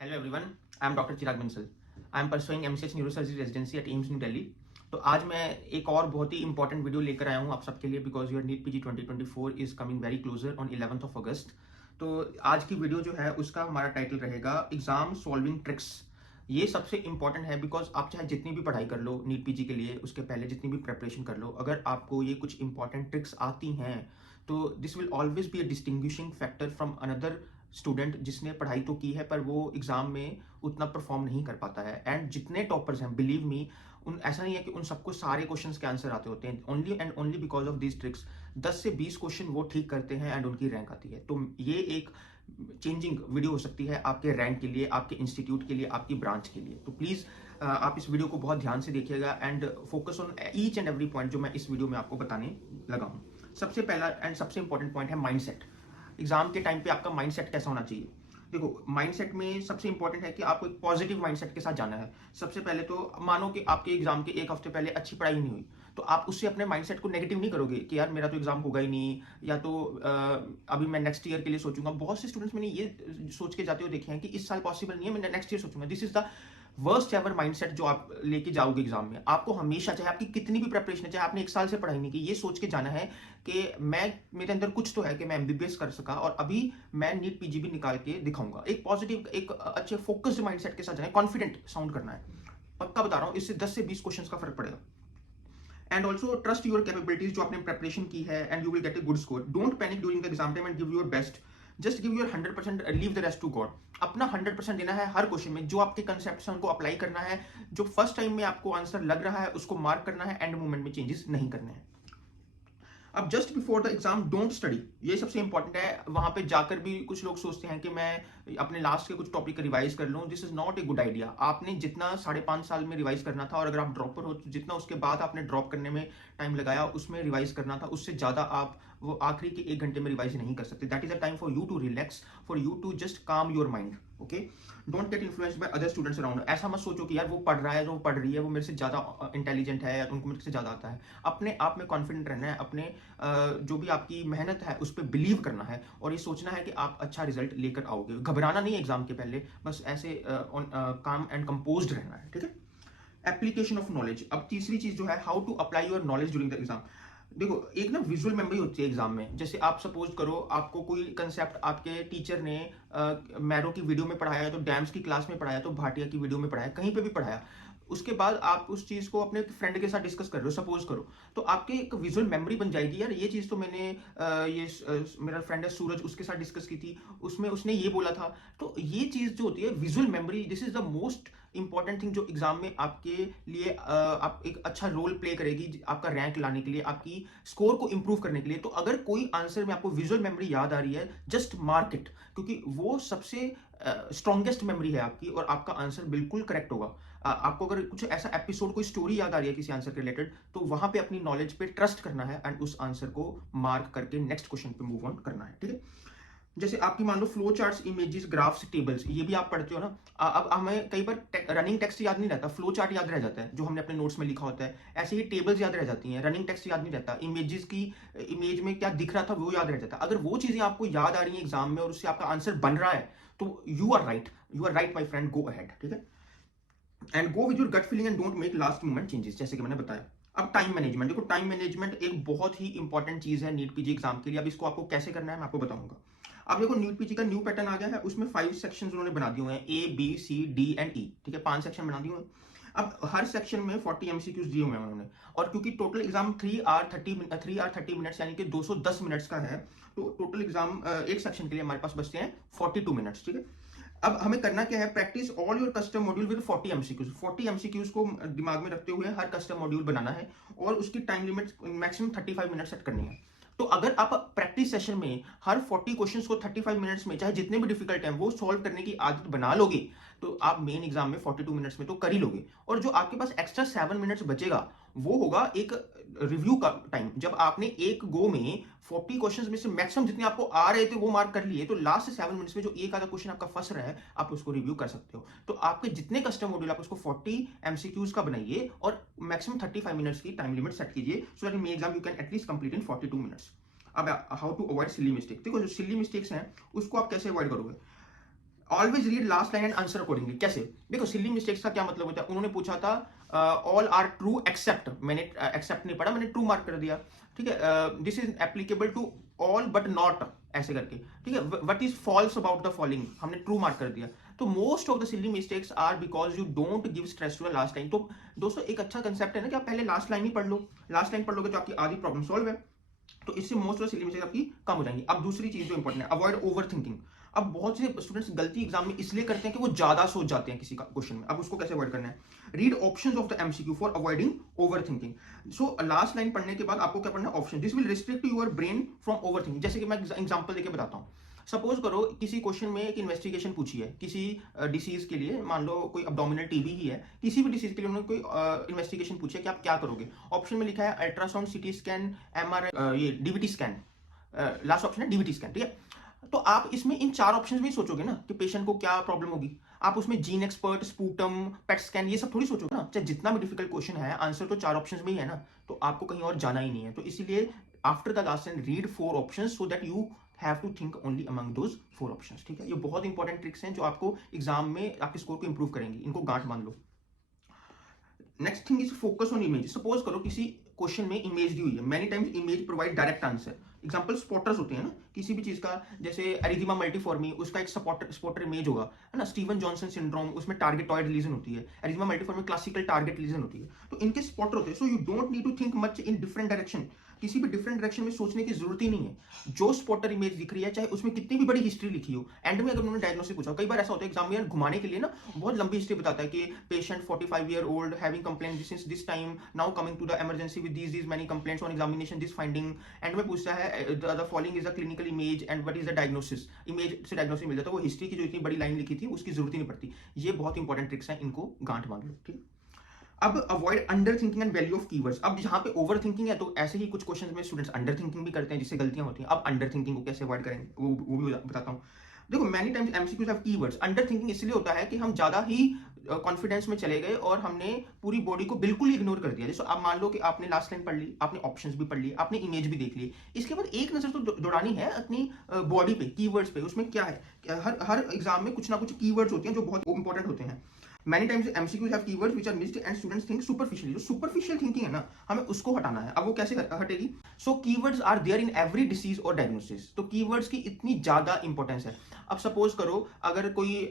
Hello everyone, I am Dr. Chirag Bansal. I am pursuing MCH neurosurgery residency at AIIMS New Delhi. तो आज मैं एक और बहुत ही इंपॉर्टेंट वीडियो लेकर आया हूँ आप सबके लिए because your NEET PG 2024 is coming very closer on 11th of August. तो आज की वीडियो जो है उसका हमारा टाइटल रहेगा एग्जाम सॉल्विंग ट्रिक्स. ये सबसे इंपॉर्टेंट है बिकॉज आप चाहे जितनी भी पढ़ाई कर लो नीट पीजी के लिए, उसके पहले जितनी भी प्रेपरेशन कर लो, अगर आपको ये कुछ इंपॉर्टेंट ट्रिक्स आती हैं तो this will always be a distinguishing factor from another student जिसने पढ़ाई तो की है पर वो एग्जाम में उतना परफॉर्म नहीं कर पाता है. एंड जितने टॉपर्स हैं, बिलीव मी, उन ऐसा नहीं है कि उन सबको सारे क्वेश्चंस के आंसर आते होते हैं. Only and only because of this tricks 10 से 20 क्वेश्चन वो ठीक करते हैं एंड उनकी रैंक आती है. तो ये एक चेंजिंग वीडियो हो सकती है आपके रैंक के लिए, आपके इंस्टीट्यूट के लिए, आपकी ब्रांच के लिए. तो प्लीज़ आप इस वीडियो को बहुत ध्यान से देखिएगा and focus on each and every point जो मैं इस वीडियो में आपको बताने लगा हूँ. सबसे पहला एंड सबसे इंपॉर्टेंट पॉइंट है माइंडसेट. एग्जाम के टाइम पे आपका माइंडसेट कैसा होना चाहिए. देखो, माइंडसेट में सबसे इंपॉर्टेंट है कि आपको एक पॉजिटिव माइंडसेट के साथ जाना है. सबसे पहले तो मानो कि आपके एग्जाम के एक हफ्ते पहले अच्छी पढ़ाई नहीं हुई, तो आप उससे अपने माइंडसेट को नेगेटिव नहीं करोगे कि यार मेरा तो एग्जाम होगा ही नहीं, या तो अभी मैं नेक्स्ट ईयर के लिए सोचूंगा. बहुत से स्टूडेंट्स मैंने ये सोच के जाते हुए देखे हैं कि इस साल पॉसिबल नहीं है, मैं नेक्स्ट ईयर सोचूंगा. This is the worst ever mindset जो आप लेके जाओगे एग्जाम में. आपको हमेशा, चाहे आपकी कितनी भी प्रिपरेशन है, चाहे आपने एक साल से पढ़ाई नहीं की, ये सोच के जाना है कि मेरे अंदर कुछ तो है कि मैं एमबीबीएस कर सका और अभी मैं नीट पीजीबी निकाल के दिखाऊंगा. एक पॉजिटिव, एक अच्छे फोकस्ड माइंडसेट के साथ जाना है, कॉन्फिडेंट साउंड करना है. पक्का बता रहा हूँ, इससे 10 से 20 क्वेश्चंस का फर्क पड़ेगा. And also trust your capabilities जो आपने प्रेपरेशन की है and you will get a good score. Don't panic during the exam time and give your best. Just give your 100%, leave the rest to God. अपना 100% देना है हर question में. जो आपके कंसेप्ट हैं उनको अप्लाई करना है. जो फर्स्ट टाइम में आपको आंसर लग रहा है उसको मार्क करना है, एंड मूवमेंट में चेंजेस नहीं करने हैं. अब just before the exam don't study, ये सबसे इंपॉर्टेंट है. वहां पे जाकर भी कुछ लोग सोचते हैं कि मैं अपने लास्ट के कुछ टॉपिक रिवाइज कर लूं. This is not a good idea. आपने जितना 5.5 साल में रिवाइज करना था, और अगर आप ड्रॉपर हो तो जितना उसके बाद आपने ड्रॉप करने में टाइम लगाया उसमें रिवाइज करना था, उससे ज्यादा आप वो आखिरी के 1 घंटे में रिवाइज नहीं कर सकते. That is a time for you to relax, for you to just calm your mind. Okay, don't get influenced by other students around. ऐसा मत सोचो कि यार वो पढ़ रहा है, जो पढ़ रही है वो मेरे से ज्यादा इंटेलिजेंट है, उनको मेरे से ज्यादा आता है. अपने आप में कॉन्फिडेंट रहना है. अपने जो भी आपकी मेहनत है उस पर बिलीव करना है और ये सोचना है कि आप अच्छा रिजल्ट लेकर आओगे. घबराना नहीं एग्जाम के पहले, बस ऐसे काम एंड कंपोज्ड रहना है. ठीक है. Application of knowledge. अब तीसरी चीज जो है, how to apply your knowledge during the exam. देखो, एक ना विजुअल मेमोरी होती है एग्जाम में. जैसे आप सपोज करो आपको कोई कंसेप्ट आपके टीचर ने मैरो की वीडियो में पढ़ाया, तो डैम्स की क्लास में पढ़ाया, तो भाटिया की वीडियो में पढ़ाया, कहीं पे भी पढ़ाया. उसके बाद आप उस चीज को अपने फ्रेंड के साथ डिस्कस कर रहे हो, सपोज करो, तो आपके एक विजुअल मेमोरी बन जाएगी. यार ये चीज तो मैंने मेरा फ्रेंड है सूरज, उसके साथ डिस्कस की थी, उसमें उसने ये बोला था. तो ये चीज जो होती है visual memory, this is the most important thing जो एग्जाम में आपके लिए आप एक अच्छा रोल प्ले करेगी आपका रैंक लाने के लिए, आपकी स्कोर को इंप्रूव करने के लिए. तो अगर कोई आंसर में आपको विजुअल मेमोरी याद आ रही है, जस्ट मार्क इट, क्योंकि वो सबसे स्ट्रॉन्गेस्ट मेमोरी है आपकी और आपका आंसर बिल्कुल करेक्ट होगा. आपको अगर कुछ ऐसा एपिसोड, कोई स्टोरी याद आ रही है किसी आंसर के रिलेटेड, तो वहां पे अपनी नॉलेज पे ट्रस्ट करना है एंड उस आंसर को मार्क करके नेक्स्ट क्वेश्चन पे मूव ऑन करना है. ठीक है. जैसे आपकी मान low flow charts, images, graphs, tables, ये भी आप पढ़ते हो ना. अब हमें कई बार रनिंग टेक्स्ट याद नहीं रहता, फ्लो चार्ट याद रह जाता है जो हमने अपने नोट्स में लिखा होता है. ऐसे ही टेबल्स याद रह जाती हैं, रनिंग टेक्स्ट याद नहीं रहता. इमेजेस की, इमेज में क्या दिख रहा था वो याद रह जाता है. अगर वो चीजें आपको याद आ रही है एग्जाम में और उससे आपका आंसर बन रहा है, तो you are right my friend, go ahead. ठीक है. And go with your gut feeling and don't make last moment changes, जैसे कि मैंने बताया. अब टाइम मैनेजमेंट. देखो, टाइम मैनेजमेंट एक बहुत ही इंपॉर्टेंट चीज है नीट पीजी एग्जाम के लिए. अब इसको आपको कैसे करना है मैं आपको बताऊंगा. अब देखो, नीट पीजी का न्यू पैटर्न आ गया है. उसमें 5 सेक्शंस उन्होंने बना दिए हुए हैं, A B C D and E. ठीक है, 5 सेक्शन बना दिए हुए हैं. अब हर सेक्शन में 40 एमसीक्यूज दिए हुए हैं उन्होंने. और क्योंकि टोटल एग्जाम 3 आवर 30 मिनट्स यानी कि 210 मिनट्स का है, तो टोटल एग्जाम एक सेक्शन के लिए हमारे पास बचते हैं 42 मिनट्स. ठीक है. अब हमें करना क्या है, practice all your custom module with 40 MCQs. 40 MCQs को दिमाग में रखते हुए हर कस्टम मॉड्यूल बनाना है और उसकी time limit maximum 35 minute set करनी है. तो अगर आप प्रैक्टिस सेशन में हर 40 क्वेश्चंस को 35 मिनट्स में, चाहे जितने भी डिफिकल्ट हैं, वो सॉल्व करने की आदत बना लोगे, तो आप मेन एग्जाम में 42 मिनट्स में तो कर ही लोगे. और जो आपके पास एक्स्ट्रा 7 मिनट्स बचेगा वो होगा एक रिव्यू का टाइम. जब आपने एक गो में 40 क्वेश्चंस में से मैक्सिमम जितने आपको आ रहे थे वो मार्क कर लिए, तो लास्ट 7 मिनट्स में जो एक आधा क्वेश्चन आपका फंस रहा है, आप उसको रिव्यू कर सकते हो. तो आपके जितने कस्टम मॉड्यूल आप उसको 40 एमसीक्यूज का बनाइए और मैक्सिमम 35 मिनट्स की टाइम लिमिट सेट कीजिए, so that in main exam you can at least complete in 42 minutes. अब how to avoid silly mistake. देखो, जो सिली मिस्टेक्स हैं उसको आप कैसे अवॉइड करोगे. Always read last line and answer accordingly. कैसे? देखो सिली मिस्टेक्स का क्या मतलब होता है, उन्होंने पूछा था ऑल आर ट्रू एक्सेप्ट, मैंने एक्सेप्ट नहीं पढ़ा, मैंने ट्रू मार्क कर दिया, ठीक है। This is applicable to all but not, ऐसे करके, ठीक है। What is false about the following, हमने ट्रू मार्क कर दिया। तो most of the silly mistakes are because you don't give stress to the last line. तो दोस्तों एक अच्छा कंसेप्ट है ना कि आप पहले लास्ट लाइन ही पढ़ लो, लास्ट लाइन पढ़ लोगे तो आपकी आधी प्रॉब्लम सॉल्व है। तो इससे मोस्ट ऑफ सिली मिस्टेक्स आपकी कम हो जाएंगी। अब दूसरी चीज जो इंपॉर्टेंट है, अवॉइड ओवर थिंकिंग। अब बहुत से स्टूडेंट्स गलती एग्जाम में इसलिए करते हैं कि वो ज्यादा सोच जाते हैं किसी का क्वेश्चन में। अब उसको कैसे अवॉइड करना है? Read options of the MCQ for avoiding over thinking. So last line पढ़ने के बाद आपको क्या पढ़ना है? Option. This will restrict your brain from over thinking. जैसे कि मैं एग्जाम्पल देके बताता हूँ। सपोज करो किसी क्वेश्चन में एक इन्वेस्टिगेशन पूछी है किसी डिसीज के लिए, मान लो कोई अब्डोमिनल टीबी ही है, किसी भी डिसीज के लिए उन्होंने कोई इन्वेस्टिगेशन पूछी है कि आप क्या करोगे। ऑप्शन में लिखा है अल्ट्रासाउंड, सीटी स्कैन, एमआरआई, ये डीबीटी स्कैन। लास्ट ऑप्शन है डीबीटी स्कैन, ठीक है। तो आप इसमें इन चार ऑप्शंस में ही सोचोगे ना कि पेशेंट को क्या प्रॉब्लम होगी। आप उसमें gene expert, sputum, PET scan ये सब थोड़ी सोचोगे ना। चाहे जितना भी डिफिकल्ट क्वेश्चन है, आंसर तो चार ऑप्शंस में ही है ना, तो आपको कहीं और जाना ही नहीं है। तो इसीलिए after the last line read 4 options so that you have to think only among those 4 options, ठीक है। ये बहुत इंपॉर्टेंट ट्रिक्स हैं जो आपको एग्जाम में आपके स्कोर को इंप्रूव करेंगी, इनको गांठ मान लो। Next thing is focus on image. Suppose करो किसी क्वेश्चन में इमेज दी हुई है, many times image provide direct answer. Example spotters होते हैं ना किसी भी चीज का, जैसे एरिथीमा मल्टीफॉर्मी, उसका एक स्पॉटर इमेज होगा, है ना। स्टीवन जॉनसन सिंड्रोम, उसमें टारगेटॉइड लीजन होती है। Erythema multiforme classical target lesion होती है। तो इनके स्पॉटर होते हैं। So you don't need to think much in different direction. किसी भी डिफरेंट डायरेक्शन में सोचने की जरूरत ही नहीं है। जो स्पॉटर इमेज दिख रही है, चाहे उसमें कितनी भी बड़ी हिस्ट्री लिखी हो, एंड में अगर उन्होंने डायग्नोसिस पूछा, कई बार ऐसा होता है एग्जाम में घुमाने के लिए ना बहुत लंबी हिस्ट्री बताता है कि patient 45 year old having complaint since this time, now coming to the emergency with these many complaints on examination, this finding. And में पूछता है the following is a clinical image and what is the diagnosis. Image से diagnosis मिल जाता है। वो history की जो इतनी बड़ी लाइन लिखी थी उसकी जरूरत ही नहीं पड़ती। ये बहुत इंपॉर्टेंट ट्रिक्स हैं, इनको गांठ मान लो, ठीक है। अब avoid under thinking and value of keywords. अब जहां पे ओवर थिंकिंग है तो ऐसे ही कुछ क्वेश्चंस में स्टूडेंट्स अंडर थिंकिंग भी करते हैं जिससे गलतियां होती हैं। अब अंडर थिंकिंग को कैसे अवॉइड करेंगे वो भी बताता हूं। देखो many times MCQs have keywords. Under thinking इसलिए होता है कि हम ज्यादा ही कॉन्फिडेंस में चले गए और हमने पूरी बॉडी को बिल्कुल ही इग्नोर कर दिया। जैसे आप मान लो कि आपने लास्ट लाइन पढ़ ली, आपने ऑप्शंस भी पढ़ लिए, आपने इमेज भी देख ली, इसके बाद एक नजर तो दौड़ानी है अपनी बॉडी पे, कीवर्ड्स पे। उसमें क्या है, हर एग्जाम में कुछ ना कुछ कीवर्ड्स होते हैं जो बहुत इंपॉर्टेंट होते हैं। Many times MCQs have keywords which are missed and students think superficially. जो superficial thinking है ना, हमें उसको हटाना है। अब वो कैसे हटेगी? So keywords are there in every disease or diagnosis. तो keywords की इतनी ज्यादा इंपॉर्टेंस है। अब सपोज करो अगर कोई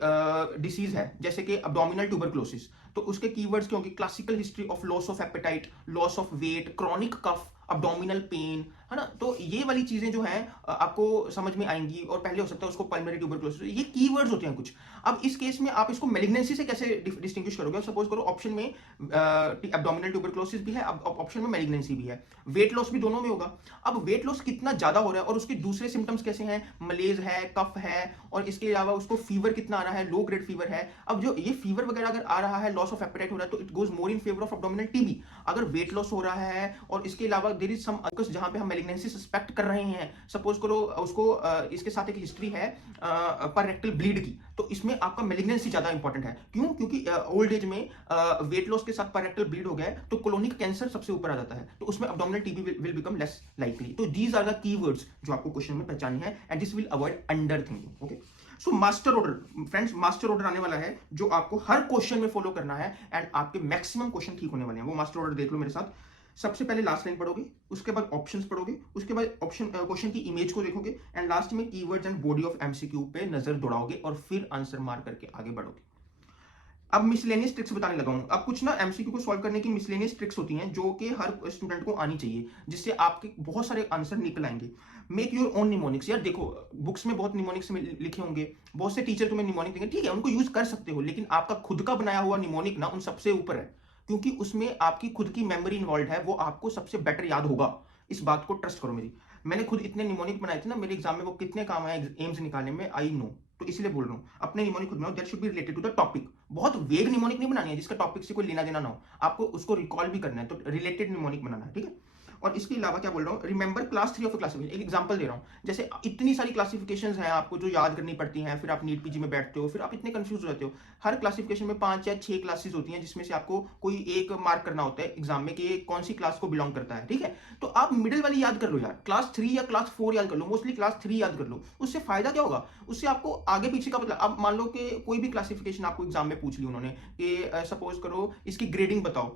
डिसीज है जैसे कि अब्डोमिनल ट्यूबरक्लोसिस, तो उसके कीवर्ड्स क्या होंगे? Classical history of loss of appetite, loss of weight, chronic cough, abdominal pain, है ना। तो ये वाली चीजें जो हैं आपको समझ में आएंगी, और पहले हो सकता है उसको पल्मोनरी ट्यूबरक्लोसिस। ये कीवर्ड्स होते हैं कुछ। अब इस केस में आप इसको मेलिग्नेंसी से कैसे डिस्टिंग्विश करोगे? सपोज करो ऑप्शन में एब्डोमिनल ट्यूबरक्लोसिस भी है, अब ऑप्शन में मेलिग्नेंसी भी है, वेट लॉस भी दोनों में होगा। अब वेट लॉस कितना ज्यादा हो रहा है और उसके दूसरे सिम्टम्स कैसे हैं? मलेज है, कफ है, और इसके अलावा उसको फीवर कितना आ रहा है? लो ग्रेड फीवर है। अब जो ये फीवर वगैरह अगर आ रहा है, लॉस ऑफ एपेटाइट हो रहा है, तो it goes more in favour of abdominal TB. अगर वेट लॉस हो रहा है और इसके अलावा देयर इज सम जहां पे हम मेलिग्नेंसी सस्पेक्ट कर रहे हैं, सपोज करो उसको इसके साथ एक हिस्ट्री है पर रेक्टल ब्लीड की, तो इसमें आपका मेलिग्नेंसी ज्यादा इंपॉर्टेंट है। क्यों? क्योंकि ओल्ड एज में वेट लॉस के साथ पर रेक्टल ब्लीड हो गया तो कोलोनिक कैंसर सबसे ऊपर आ जाता है, तो उसमें abdominal TB will become less likely. तो दीज आर द कीवर्ड्स जो आपको क्वेश्चन में पहचाननी है, and this will avoid under thinking. Okay, so master order friends, master order आने वाला है जो आपको हर क्वेश्चन में फॉलो करना है, एंड आपके मैक्सिमम क्वेश्चन ठीक होने वाले हैं। वो मास्टर ऑर्डर देख लो मेरे साथ। सबसे पहले लास्ट लाइन पढ़ोगे, उसके बाद ऑप्शंस पढ़ोगे, उसके बाद ऑप्शन क्वेश्चन की इमेज को देखोगे, एंड लास्ट में keywords and body of MCQ पे नजर दौड़ाओगे और फिर आंसर मार करके आगे बढ़ोगे। अब मिसलेनियस ट्रिक्स बताने लगा हूं। अब कुछ ना एमसीक्यू को सॉल्व करने की मिसलेनियस ट्रिक्स होती हैं जो कि हर स्टूडेंट को आनी चाहिए, जिससे आपके बहुत सारे आंसर निकल आएंगे। Make your own mnemonics. यार देखो बुक्स में बहुत निमोनिक्स लिखे होंगे, बहुत से टीचर तुम्हें निमोनिक देंगे, ठीक है उनको यूज कर सकते हो, लेकिन आपका खुद का बनाया हुआ निमोनिक ना उन सबसे ऊपर है, क्योंकि उसमें आपकी खुद की मेमोरी इन्वॉल्व है, वो आपको सबसे बेटर याद होगा। इस बात को ट्रस्ट करो मेरी। मैंने खुद इतने निमोनिक बनाए थे ना, मेरे एग्जाम में वो कितने काम आए एम्स निकालने में, आई नो। तो इसलिए बोल रहा हूँ अपने निमोनिक खुद बनाओ, that should be related to the topic. बहुत वेग निमोनिक नहीं बनानी है जिसका टॉपिक से कोई लेना देना ना हो, आपको उसको रिकॉल भी करना है, तो रिलेटेड निमोनिक बनाना है, ठीक है। और इसके अलावा क्या बोल रहा हूँ, रिमेंबर क्लास 3 ऑफ क्लासिफिकेशन। एक एग्जांपल दे रहा हूँ, जैसे इतनी सारी क्लासिफिकेशंस हैं आपको जो याद करनी पड़ती हैं, फिर आप नीट पीजी में बैठते हो, फिर आप इतने कंफ्यूज हो जाते हो। हर क्लासिफिकेशन में 5 या 6 क्लासेस होती हैं, जिसमें से आपको कोई एक मार्क करना होता है एग्जाम में कि कौन सी क्लास को बिलोंग करता है, ठीक है। तो आप मिडिल वाली याद कर लो यार, क्लास 3 या क्लास 4 याद कर लो, मोस्टली क्लास 3 याद कर लो। उससे फायदा क्या होगा, उससे आपको आगे पीछे का मतलब, अब मान लो कि कोई भी क्लासिफिकेशन आपको एग्जाम में पूछ ली उन्होंने कि सपोज करो इसकी ग्रेडिंग बताओ।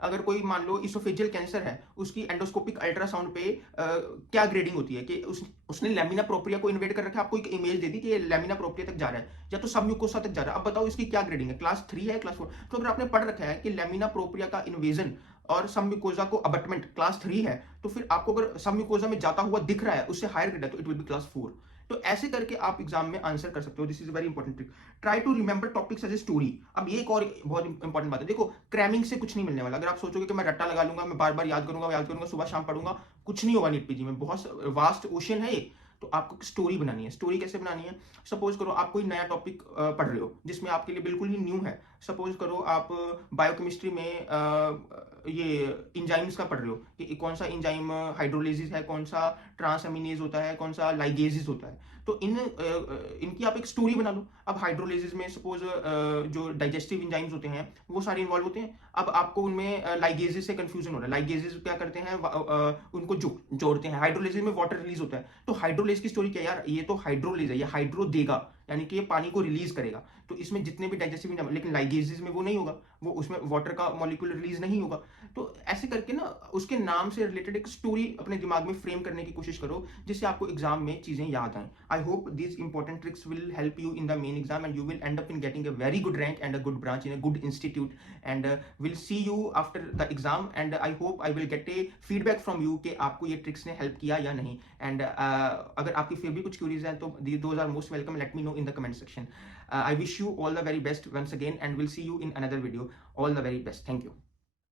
अगर कोई मान लो इसोफेजियल कैंसर है, उसकी एंडोस्कोपिक अल्ट्रासाउंड पे क्या ग्रेडिंग होती है कि उसने लैमिना प्रोप्रिया को इन्वेट कर रखा है, आपको एक इमेज दे दी कि ये लैमिना प्रोप्रिया तक जा रहा है या तो सबम्यूकोसा तक जा रहा है, अब बताओ इसकी क्या ग्रेडिंग है, क्लास 3 है क्लास 4। तो अगर आपने पढ़ रखा है कि लैमिना प्रोप्रिया का इन्वेजन और सबम्यूकोसा को अबटमेंट क्लास 3 है, तो फिर आपको अगर सबम्यूकोसा में जाता हुआ दिख रहा है उससे हायर ग्रेड है तो इट विल बी क्लास 4। तो ऐसे करके आप एग्जाम में आंसर कर सकते हो। This is very important trick. Try to remember topics as a story. अब ये एक और बहुत इंपॉर्टेंट बात है, देखो क्रैमिंग से कुछ नहीं मिलने वाला। अगर आप सोचोगे कि मैं रट्टा लगा लूंगा, मैं बार बार याद करूंगा, सुबह शाम पढ़ूंगा, कुछ नहीं होगा। नीट पीजी में बहुत वास्ट ओशन है ये, तो आपको स्टोरी बनानी है। स्टोरी कैसे बनानी है, सपोज करो आप कोई नया टॉपिक पढ़ रहे हो जिसमें आपके लिए बिल्कुल ही न्यू है। सपोज करो आप बायोकेमिस्ट्री में ये इंजाइम्स का पढ़ रहे हो कि कौन सा इंजाइम हाइड्रोलिसिस है, कौन सा ट्रांसएमिनेज होता है, कौन सा लाइगेसिस होता है। तो इनकी आप एक स्टोरी बना लो। अब हाइड्रोलिसिस में सपोज जो डाइजेस्टिव इंजाइम्स होते हैं वो सारे इन्वॉल्व होते हैं। अब आपको उनमें लाइगेसिस से कंफ्यूजन हो रहा है। लाइगेसिस क्या करते हैं, उनको जोड़ते हैं। हाइड्रोलिसिस में वाटर रिलीज होता है, तो हाइड्रोलिस की स्टोरी क्या यार, ये तो हाइड्रोलिस है, ये हाइड्रो देगा, यानी कि ये पानी को रिलीज करेगा। तो इसमें जितने भी डाइजेस्टिव इंजाइम, लेकिन लाइगेसिस में वो नहीं होगा, वो उसमें वाटर का मॉलिक्यूल रिलीज नहीं होगा। तो ऐसे करके ना उसके नाम से रिलेटेड एक स्टोरी अपने दिमाग में फ्रेम करने की कोशिश करो, जिससे आपको एग्जाम में चीजें याद आएं। I hope these important tricks will help you in the main exam and you will end up in getting a very good rank and a good branch in a good institute, and we'll see you after the exam, and I hope I will get a feedback from you कि आपको ये tricks ने help किया या नहीं। And अगर आपकी फिर भी कुछ क्यूरीज हैं तो those are most welcome, let me know in the comment section. I wish you all the very best once again and we'll see you in another video. All the very best. Thank you.